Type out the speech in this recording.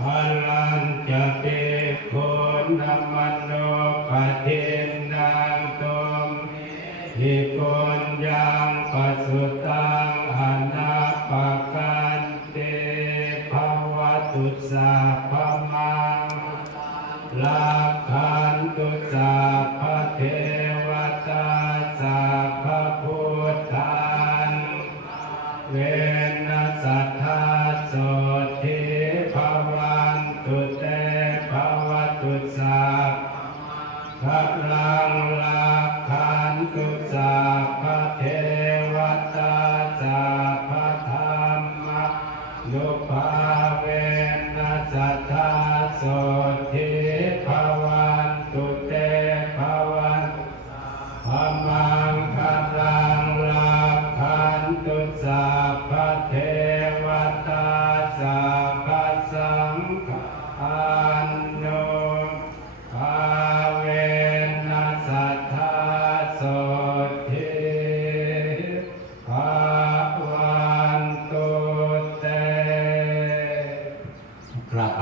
พลังจะเปิโคนธรรมโนปฏินังตุมหิปุญญังปัสสุตังอนาปกันเตภวตุสัพพมังลักขันตุสัพพเทวตาสัพพพุทธานเวนัสสัทธาโสทิภวันตุเตภวตุสัพพลังลักขันตุสัพพเทวตาสัพพธรรมนุภาเวนัสสัทธาโสทิภวัน